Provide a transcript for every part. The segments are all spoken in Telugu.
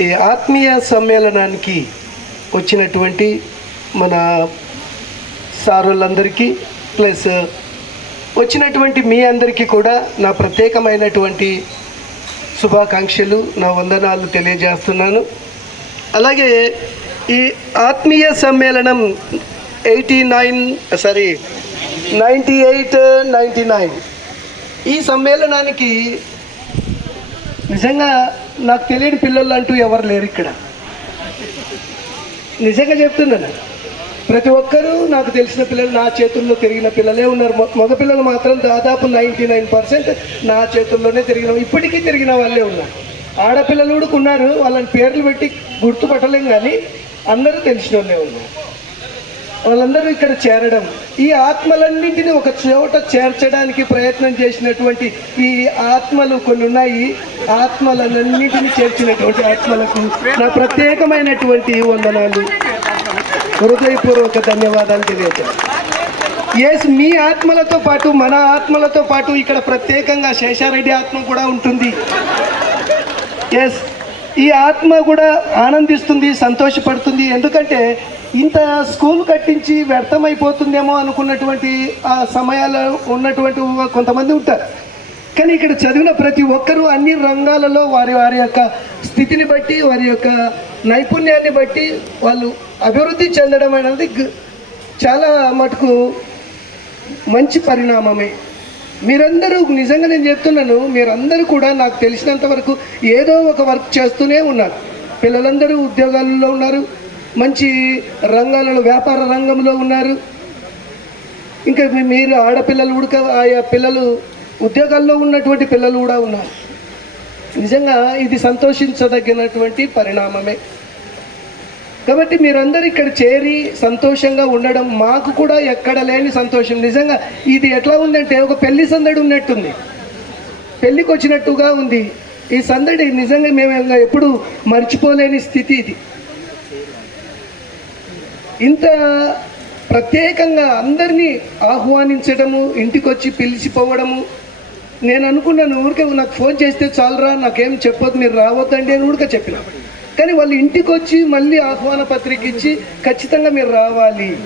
ఈ ఆత్మీయ సమ్మేళనానికి వచ్చినటువంటి మన సారులందరికీ ప్లస్ వచ్చినటువంటి మీ అందరికీ కూడా నా ప్రత్యేకమైనటువంటి శుభాకాంక్షలు నా వందనాలు తెలియజేస్తున్నాను. అలాగే ఈ ఆత్మీయ సమ్మేళనం eighty nine sorry ninety eight ninety nine. ఈ సమ్మేళనానికి నిజంగా నాకు తెలియని పిల్లలు అంటూ ఎవరు లేరు ఇక్కడ. నిజంగా చెప్తున్నాను. ప్రతి ఒక్కరూ నాకు తెలిసిన పిల్లలు నా చేతుల్లో తిరిగిన పిల్లలే ఉన్నారు. మొ- మగ పిల్లలు మాత్రం దాదాపు నైంటీ నైన్ పర్సెంట్ నా చేతుల్లోనే తిరిగిన ఇప్పటికీ తిరిగిన వాళ్ళే ఉన్నారు. ఆడపిల్లలు కూడా ఉన్నారు వాళ్ళని పేర్లు పెట్టి గుర్తుపట్టలేం కానీ అందరూ తెలిసిన వాళ్ళే ఉన్నారు. వాళ్ళందరూ ఇక్కడ చేరడం ఈ ఆత్మలన్నింటినీ ఒక చోట చేర్చడానికి ప్రయత్నం చేసినటువంటి ఈ ఆత్మలు కొన్ని ఉన్నాయి. ఆత్మలన్నింటినీ చేర్చినటువంటి ఆత్మలకు నా ప్రత్యేకమైనటువంటి వందనాలు. హృదయపూర్వక ధన్యవాదాలు తెలియజేస్తాను ఎస్ మీ ఆత్మలతో పాటు మన ఆత్మలతో పాటు ఇక్కడ ప్రత్యేకంగా శేషారెడ్డి ఆత్మ కూడా ఉంటుంది. ఎస్ ఈ ఆత్మ కూడా ఆనందిస్తుంది సంతోషపడుతుంది. ఎందుకంటే ఇంత స్కూల్ కట్టించి వ్యర్థమైపోతుందేమో అనుకున్నటువంటి ఆ సమయాల్లో ఉన్నటువంటి కొంతమంది ఉంటారు. కానీ ఇక్కడ చదివిన ప్రతి ఒక్కరూ అన్ని రంగాలలో వారి వారి యొక్క స్థితిని బట్టి వారి యొక్క నైపుణ్యాన్ని బట్టి వాళ్ళు అభివృద్ధి చెందడం అనేది చాలా మటుకు మంచి పరిణామమే. మీరందరూ నిజంగా నేను చెప్తున్నాను మీరందరూ కూడా నాకు తెలిసినంత వరకు ఏదో ఒక వర్క్ చేస్తూనే ఉన్నారు. పిల్లలందరూ ఉద్యోగాలలో ఉన్నారు మంచి రంగాలలో వ్యాపార రంగంలో ఉన్నారు. ఇంకా మీరు ఆడపిల్లలు ఉడక ఆయా పిల్లలు ఉద్యోగాల్లో ఉన్నటువంటి పిల్లలు కూడా ఉన్నారు. నిజంగా ఇది సంతోషించదగినటువంటి పరిణామమే. కాబట్టి మీరందరూ ఇక్కడ చేరి సంతోషంగా ఉండడం మాకు కూడా ఎక్కడ లేని సంతోషం. నిజంగా ఇది ఎట్లా ఉందంటే ఒక పెళ్ళి సందడి ఉన్నట్టుంది. పెళ్ళికి వచ్చినట్టుగా ఉంది. ఈ సందడి నిజంగా మేము ఎప్పుడు మర్చిపోలేని స్థితి ఇది. ఇంత ప్రత్యేకంగా అందరినీ ఆహ్వానించడము ఇంటికి వచ్చి పిలిచిపోవడము. నేను అనుకున్నాను ఊరికే నాకు ఫోన్ చేస్తే చాలరా నాకేం చెప్పొద్దు మీరు రావద్దండి అని ఊరికే చెప్పిన. కానీ వాళ్ళు ఇంటికి వచ్చి మళ్ళీ ఆహ్వాన పత్రిక ఇచ్చి ఖచ్చితంగా మీరు రావాలి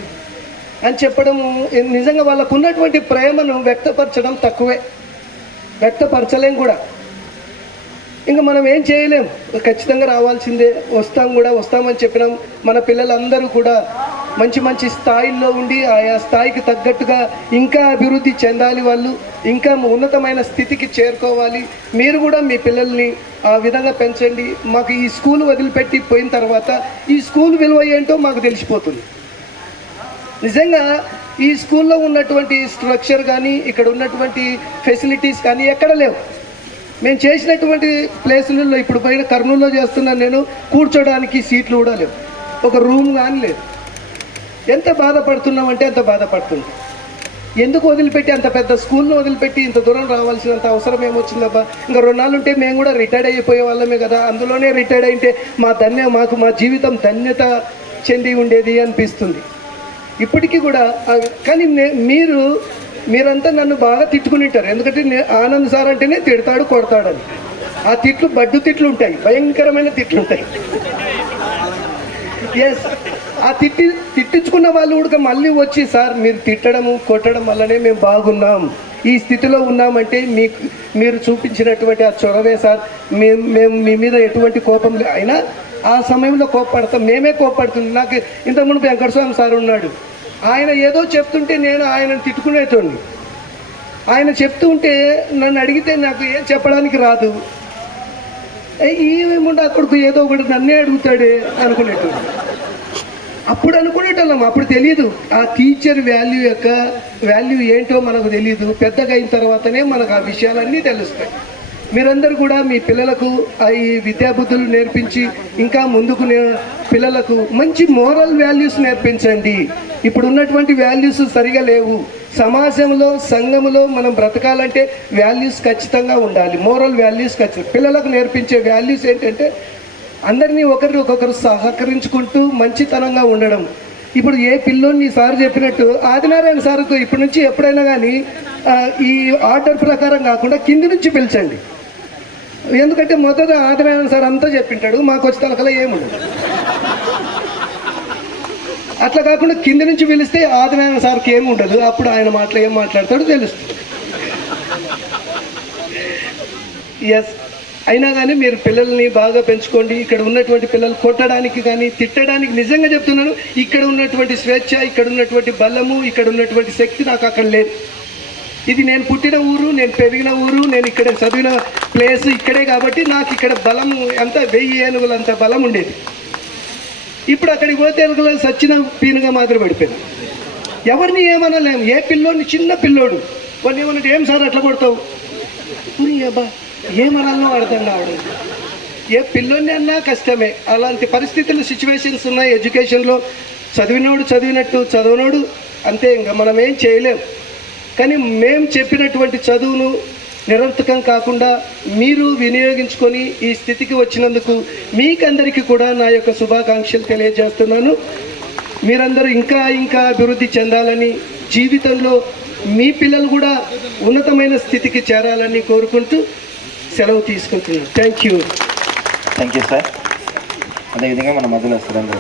అని చెప్పడము నిజంగా వాళ్ళకు ఉన్నటువంటి ప్రేమను వ్యక్తపరచడం తక్కువే. వ్యక్తపరచలేం కూడా. ఇంకా మనం ఏం చేయలేం. ఖచ్చితంగా రావాల్సిందే. వస్తాం కూడా వస్తామని చెప్పినాం. మన పిల్లలందరూ కూడా మంచి మంచి స్థాయిల్లో ఉండి ఆయా స్థాయికి తగ్గట్టుగా ఇంకా అభివృద్ధి చెందాలి వాళ్ళు ఇంకా ఉన్నతమైన స్థితికి చేరుకోవాలి. మీరు కూడా మీ పిల్లల్ని ఆ విధంగా పెంచండి. మాకు ఈ స్కూల్ వదిలిపెట్టి పోయిన తర్వాత ఈ స్కూల్ విలువ ఏంటో మాకు తెలిసిపోతుంది. నిజంగా ఈ స్కూల్లో ఉన్నటువంటి స్ట్రక్చర్ కానీ ఇక్కడ ఉన్నటువంటి ఫెసిలిటీస్ కానీ ఎక్కడ లేవు. మేము చేసినటువంటి ప్లేసులలో ఇప్పుడు పైన కర్నూలులో చేస్తున్నాను నేను కూర్చోడానికి సీట్లు కూడా లేవు. ఒక రూమ్ కానీ లేదు. ఎంత బాధపడుతున్నామంటే అంత బాధపడుతుంది ఎందుకు వదిలిపెట్టి అంత పెద్ద స్కూల్ను వదిలిపెట్టి ఇంత దూరం రావాల్సినంత అవసరం ఏమొచ్చిందబ్బా? ఇంకా రెండు నాళ్ళు ఉంటే మేము కూడా రిటైర్డ్ అయిపోయే వాళ్ళమే కదా. అందులోనే రిటైర్డ్ అయితే మా ధన్య మాకు మా జీవితం ధన్యత చెంది ఉండేది అనిపిస్తుంది. ఇప్పటికీ కూడా కానీ నే- మీరు మీరంతా నన్ను బాగా తిట్టుకునింటారు. ఎందుకంటే ఆనంద్ సార్ అంటేనే తిడతాడు కొడతాడని. ఆ తిట్లు బడ్డు తిట్లు ఉంటాయి భయంకరమైన తిట్లు ఉంటాయి ఎస్ ఆ తిట్టి తిట్టించుకున్న వాళ్ళు కూడా మళ్ళీ వచ్చి సార్ మీరు తిట్టడము కొట్టడం వల్లనే మేము బాగున్నాం. ఈ స్థితిలో ఉన్నామంటే మీకు మీరు చూపించినటువంటి ఆ చొరవే సార్. మేము మేము మీ మీద ఎటువంటి కోపం అయినా ఆ సమయంలో కోప్పడతాం. మేమే కోప్పడుతుంది నాకు ఇంతకుముందు వెంకటస్వామి సార్ ఉన్నాడు. ఆయన ఏదో చెప్తుంటే నేను ఆయన తిట్టుకునేటోడిని. ఆయన చెప్తూ ఉంటే నన్ను అడిగితే నాకు ఏం చెప్పడానికి రాదు. ఏమేముండ అక్కడికి ఏదో ఒకటి నన్నే అడుగుతాడే అనుకునేటోడు అప్పుడు అనుకునేటోళ్ళం అప్పుడు తెలియదు ఆ టీచర్ వాల్యూ యొక్క వాల్యూ ఏంటో మనకు తెలియదు పెద్దగా అయిన తర్వాతనే మనకు ఆ విషయాలన్నీ తెలుస్తాయి. మీరందరూ కూడా మీ పిల్లలకు ఆ ఈ విద్యాబుద్ధులు నేర్పించి ఇంకా ముందుకు పిల్లలకు మంచి మోరల్ వాల్యూస్ నేర్పించండి. ఇప్పుడు ఉన్నటువంటి వాల్యూస్ సరిగా లేవు. సమాజంలో సంఘంలో మనం బ్రతకాలంటే వాల్యూస్ ఖచ్చితంగా ఉండాలి. మోరల్ వాల్యూస్ ఖచ్చితంగా పిల్లలకు నేర్పించే వాల్యూస్ ఏంటంటే అందరినీ ఒకరిని ఒక్కొక్కరు సహకరించుకుంటూ మంచితనంగా ఉండడం. ఇప్పుడు ఏ పిల్లోని సార్ చెప్పినట్టు ఆదినారాయణ సార్కు ఇప్పటి నుంచి ఎప్పుడైనా కానీ ఈ ఆర్డర్ ప్రకారం కాకుండా కింది నుంచి పిలిచండి. ఎందుకంటే మొదట ఆదినారాయణ సార్ అంతా చెప్పింటాడు మాకు వచ్చి తలకల ఏముండదు. అట్లా కాకుండా కింది నుంచి పిలిస్తే ఆదినారాయణ సార్కి ఏమి ఉండదు అప్పుడు ఆయన మాటలు ఏం మాట్లాడతాడో తెలుస్తుంది. ఎస్ అయినా కానీ మీరు పిల్లల్ని బాగా పెంచుకోండి. ఇక్కడ ఉన్నటువంటి పిల్లలు కొట్టడానికి కానీ తిట్టడానికి నిజంగా చెప్తున్నాను ఇక్కడ ఉన్నటువంటి స్వేచ్ఛ ఇక్కడ ఉన్నటువంటి బలము ఇక్కడ ఉన్నటువంటి శక్తి నాకు అక్కడ లేదు. ఇది నేను పుట్టిన ఊరు నేను పెరిగిన ఊరు నేను ఇక్కడ చదివిన ప్లేస్ ఇక్కడే కాబట్టి నాకు ఇక్కడ బలం ఎంత వెయ్యి ఏనుగులంత బలం ఉండేది. ఇప్పుడు అక్కడికి పోతే ఏనుగులు సచ్చిన పీనుగా మాదిరి పడిపోయింది. ఎవరిని ఏమనలేము ఏ పిల్లోని చిన్న పిల్లోడు. వాళ్ళు ఏమన్నా ఏం సార్ అట్లా కొడతావు? అబ్బా. ఏమనాలో అర్థం కావడం ఏ పిల్లోని అన్నా కష్టమే. అలాంటి పరిస్థితులు సిచ్యువేషన్స్ ఉన్నాయి ఎడ్యుకేషన్లో చదివినోడు చదివినట్టు చదవనోడు అంతే ఇంకా. మనం ఏం చేయలేం. కానీ మేము చెప్పినటువంటి చదువును నిరర్థకం కాకుండా మీరు వినియోగించుకొని ఈ స్థితికి వచ్చినందుకు మీకందరికీ కూడా నా యొక్క శుభాకాంక్షలు తెలియజేస్తున్నాను. మీరందరూ ఇంకా ఇంకా అభివృద్ధి చెందాలని జీవితంలో మీ పిల్లలు కూడా ఉన్నతమైన స్థితికి చేరాలని కోరుకుంటూ సెలవు తీసుకుంటున్నాను. Thank you thank you sir అదేవిధంగా మన మధ్యలో సురేంద్ర